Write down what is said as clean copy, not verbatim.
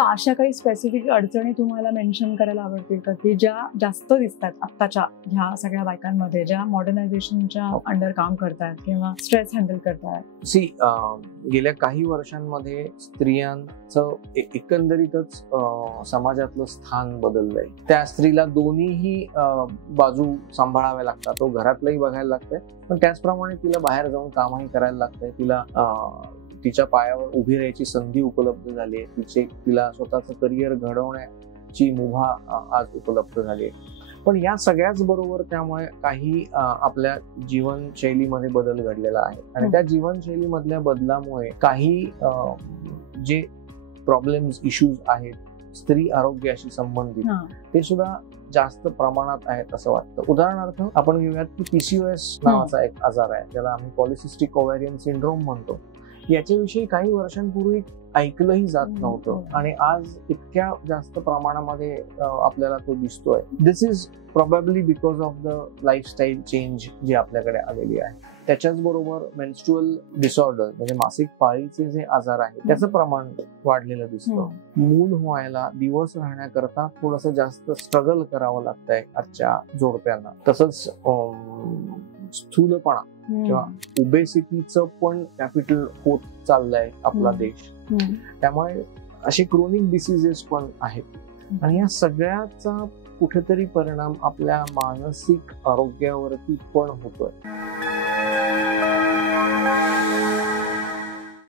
अशा काही स्पेसिफिक अडचणी तुम्हाला मेन्शन करायला आवडतील का, की ज्या जास्त दिसतात आत्ताच्या ह्या सगळ्या बायकांमध्ये, ज्या मॉडर्नायझेशनच्या अंडर काम करतात किंवा स्ट्रेस हँडल करतात? गेल्या काही वर्षांमध्ये स्त्रियांचं एकंदरीतच समाजातलं स्थान बदललंय. त्या स्त्रीला दोन्हीही बाजू सांभाळाव्या लागतात. तो घरातलंही बघायला लागतंय, पण त्याचप्रमाणे तिला बाहेर जाऊन कामही करायला लागतंय. तिला तिच्या पायावर उभी राहायची संधी उपलब्ध झाली आहे. तिला स्वतःचं करिअर घडवण्याची मुभा आज उपलब्ध झाली आहे. पण या सगळ्याच बरोबर त्यामुळे काही आपल्या जीवनशैलीमध्ये बदल घडलेला आहे आणि त्या जीवनशैलीमधल्या बदलामुळे काही जे प्रॉब्लेम्स इश्यूज आहेत स्त्री आरोग्याशी संबंधित ते सुद्धा जास्त प्रमाणात आहेत असं वाटतं. उदाहरणार्थ आपण घेऊयात की PCOS नावाचा एक आजार आहे, ज्याला आम्ही पॉलिसिस्टिक ओव्हॅरियन सिंड्रोम म्हणतो. याच्याविषयी काही वर्षांपूर्वी ऐकलंही जात नव्हतं आणि आज इतक्या जास्त प्रमाणामध्ये आपल्याला तो दिसतोय. This is probably because of the lifestyle change जी आपल्याकडे आलेली आहे. त्याच्याच बरोबर मेन्स्ट्रुअल डिसऑर्डर म्हणजे मासिक पाळीचे जे आजार आहेत त्याचं प्रमाण वाढलेलं दिसतं. मूल व्हायला दिवस राहण्याकरता थोडंसं जास्त स्ट्रगल करावं लागतंय आजच्या जोडप्यांना. तसंच स्थूलपणा किंवा ओबेसिटीचं पण कॅपिटल होत चाललंय आपला देश. त्यामुळे असे क्रोनिक डिसीजेस पण आहेत आणि या सगळ्याचा कुठेतरी परिणाम आपल्या मानसिक आरोग्यावरती पण होतोय.